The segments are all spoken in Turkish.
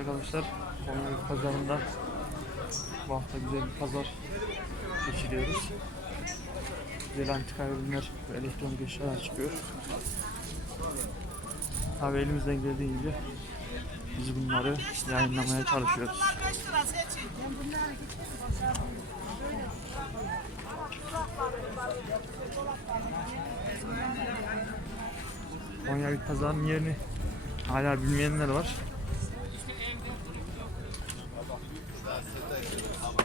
Arkadaşlar, Konya pazarında bu hafta güzel bir pazar geçiriyoruz. Güzel antika ürünler ve elektronik eşyalar çıkıyor. Tabi elimizden geldiğince biz bunları yayınlamaya çalışıyoruz. Konya bir pazarın yerini hala bilmeyenler var.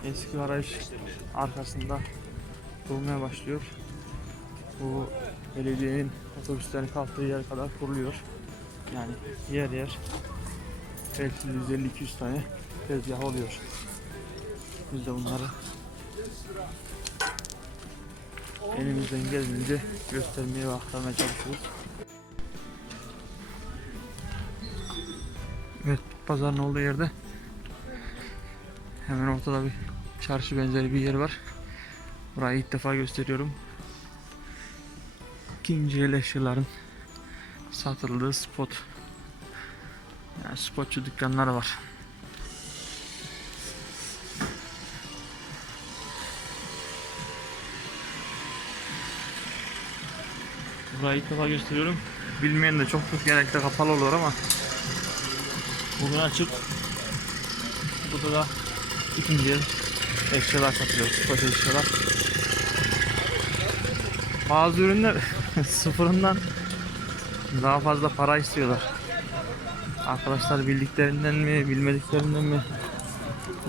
Eski garaj arkasında kurulmaya başlıyor. Bu belediyenin otobüslerin kalktığı yer kadar kuruluyor. Yani yer yer belki 150-200 tane tezgah oluyor. Biz de bunları elimizden geldiğince göstermeye ve aktarmaya çalışıyoruz. Evet, pazarın olduğu yerde hemen ortada bir çarşı benzeri bir yer var. Burayı ilk defa gösteriyorum. İkinci el eşyaların satıldığı spot. Yani spotçu dükkanlar var. Burayı ilk defa gösteriyorum. Bilmeyen de çok çok genellikle kapalı olur ama bugün açık. Burada da ikinci el eşyalar satılıyor. Spot eşyalar. Bazı ürünler sıfırından daha fazla para istiyorlar. Arkadaşlar bildiklerinden mi, bilmediklerinden mi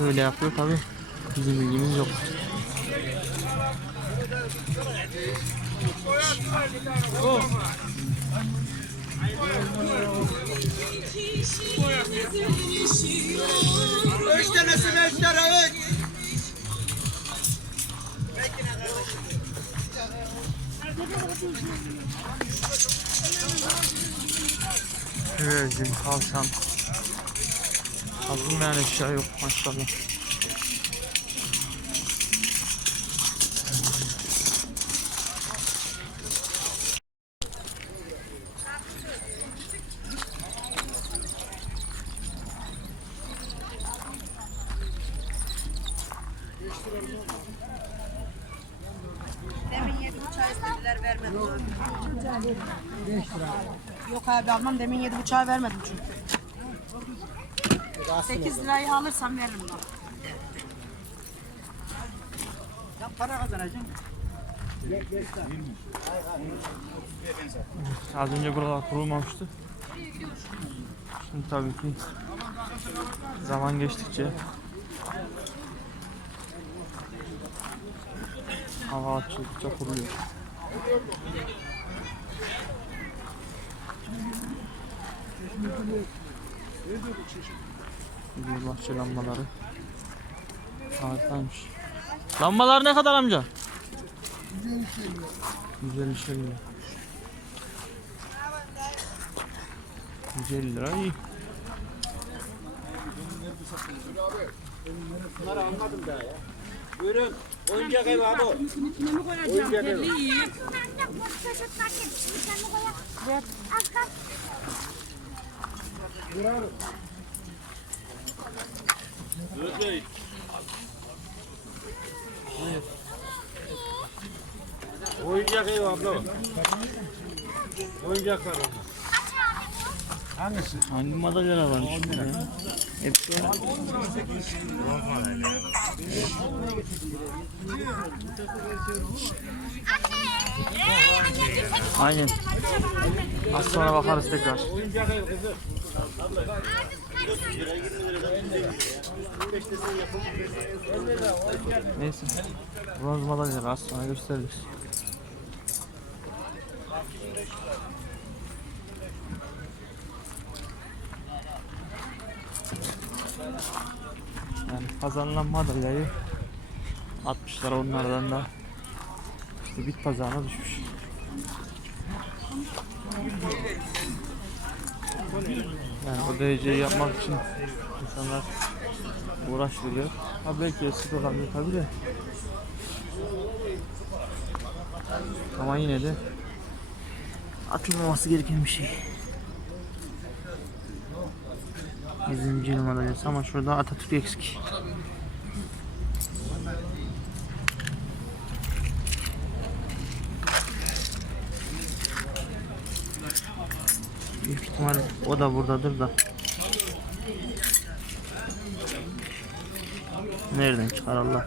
öyle yapıyor tabi. Bizim bilgimiz yok. Üç üç tane üç. Güvercin, kalkan. Alınmayan eşya yok maşallah. Demin yedi buçağı istediler vermedim. Beş lira. Yok abi almam demin yedi buçağı vermedim çünkü. Sekiz lirayı alırsam veririm ben. Ya para kazanacaksın. Az önce buralar kurulmamıştı. Şimdi tabii ki zaman geçtikçe hava açıldıkça kuruluyor. Bir bahçe lambaları. Harikaymış. Lambalar ne kadar amca? 150 şey lira. 150 lira iyi. Bunları almadım daha ya. Buyurun. Oyuncak ev abi. Oyuncak ev. Oyuncak ev abla. o. Oyuncaklar onlar. Hangisi? Hangi madalyalar varmış? Aynen. Az sonra bakarız tekrar. Neyse. Bronz madalyalar az sonra gösteririz. Yani kazanılan madalyayı 60 lira onlardan da işte bit pazarına düşmüş. Yani o dereceyi yapmak için insanlar uğraş. Ha belki eski olabilir tabi de. Ama yine de atılmaması gereken bir şey. 100. yıl madalyası ama şurada Atatürk eksik. Büyük ihtimal o da buradadır da. Nereden çıkar Allah?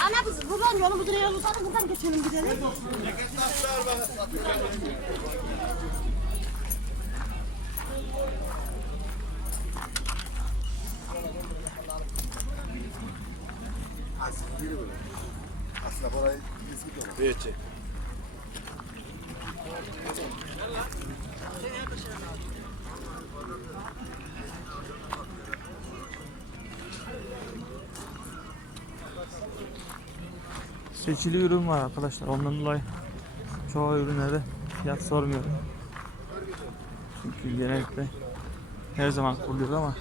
Ana kız buradan yolumuzu nereye uzatalım buradan geçelim gidelim. Seçili ürün var arkadaşlar. Ondan dolayı çoğu ürünlere fiyat sormuyorum. Çünkü genellikle her zaman kuruluyor ama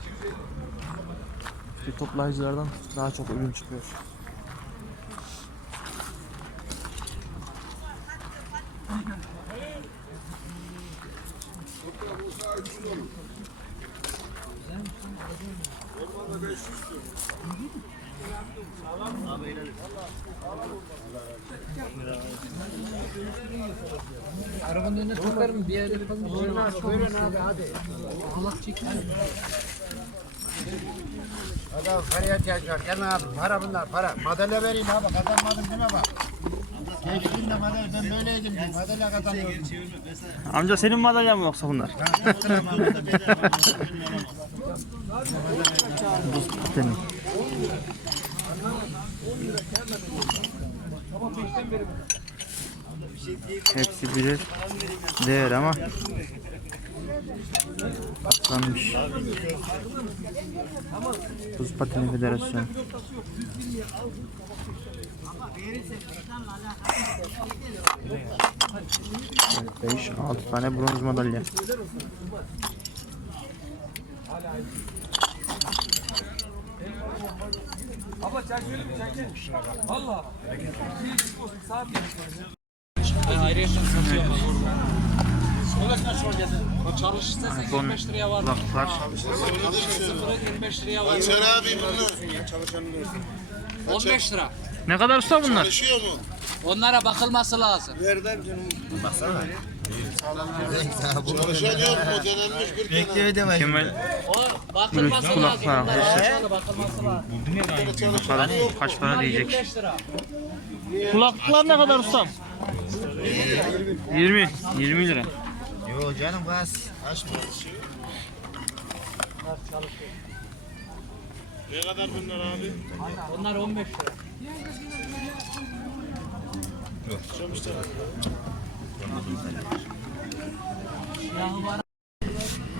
işte toplayıcılardan daha çok ürün çıkıyor. Arabanın önüne takarım bir yere yapalım. Buyurun abi, buyurun abi hadi. Allah çekmiyor. Adam paraya ihtiyaç var. Gelin abi para bunlar para. Madalya vereyim abi kazanmadım deme bak. Gençliğimde madalya ben böyleydim diye madalya kazanıyordum. Amca senin madalyan mı yoksa bunlar? Buz pateni. Hepsi birer değer ama Atlanmış. Buz Pateni Federasyonu. Evet, 5 6 tane bronz madalya. Ayrıyeten satıyor bak O çalışırsa sen Son 25 liraya var. kulaklıklar. Sıfırı 25 liraya var. Kaçar abi bunlar? 15 lira. Ne kadar usta bunlar? Yaşıyor mu? Onlara bakılması lazım. Çalışan yok mu? Denenmiş bir. Kemal O bakılması lazım. Onlara arkadaşlar. bakılması lazım. bakalım kaç para diyecek. 25 lira. Kulaklıklar ne kadar ustam? 20. 20 lira. Yo canım bas. Açma. Ne kadar bunlar abi? Onlar 15 lira.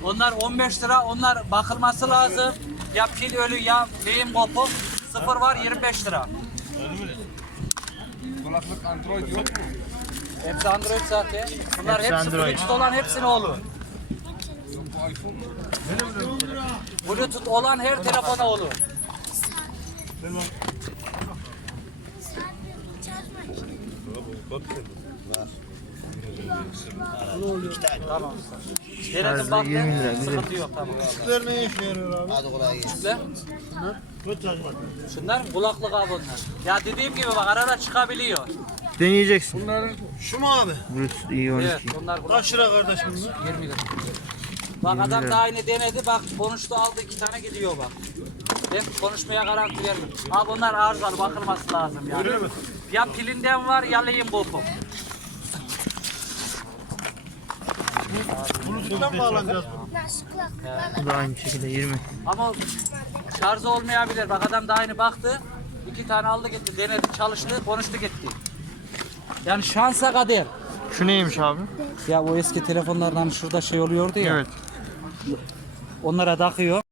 Onlar 15 lira. Onlar bakılması lazım. Ya pil ölü ya lehim kopuk. Sıfır var 25 lira. Kulaklık Android yok mu? Hepsi Android zaten. Bunlar Hepsi hepsi, Android. Bluetooth olan hepsine olur. Bluetooth olan her telefona olur. Tamam. Denedim Şarjı baktım. 20 lira. Sıkıntı yok tamam. Bunlar ne işe yarıyor abi? Hadi kolay gelsin. Şunlar, şunlar kulaklık abi onlar. Ya dediğim gibi bak arada çıkabiliyor. Deneyeceksin. Şu mu abi? Bluetooth iyi 12. Evet bunlar kulak Kaç lira kardeş bunlar? 20 lira. Bak adam da aynı denedi bak konuştu aldı iki tane gidiyor bak. Ben konuşmaya garanti vermem. Ha bunlar arızalı bakılması lazım yani. Öyle mi? Ya pilinden var ya lehim kopuk. Bluetooth'tan bağlanacağız bu. Bu da aynı şekilde 20. Ama şarjı olmayabilir. Bak adam da aynı baktı. İki tane aldı gitti denedi çalıştı konuştu gitti. Yani şansa kader. Şu neymiş abi? Ya o eski telefonlardan şurada şey oluyordu ya. Evet. Onlara takıyor.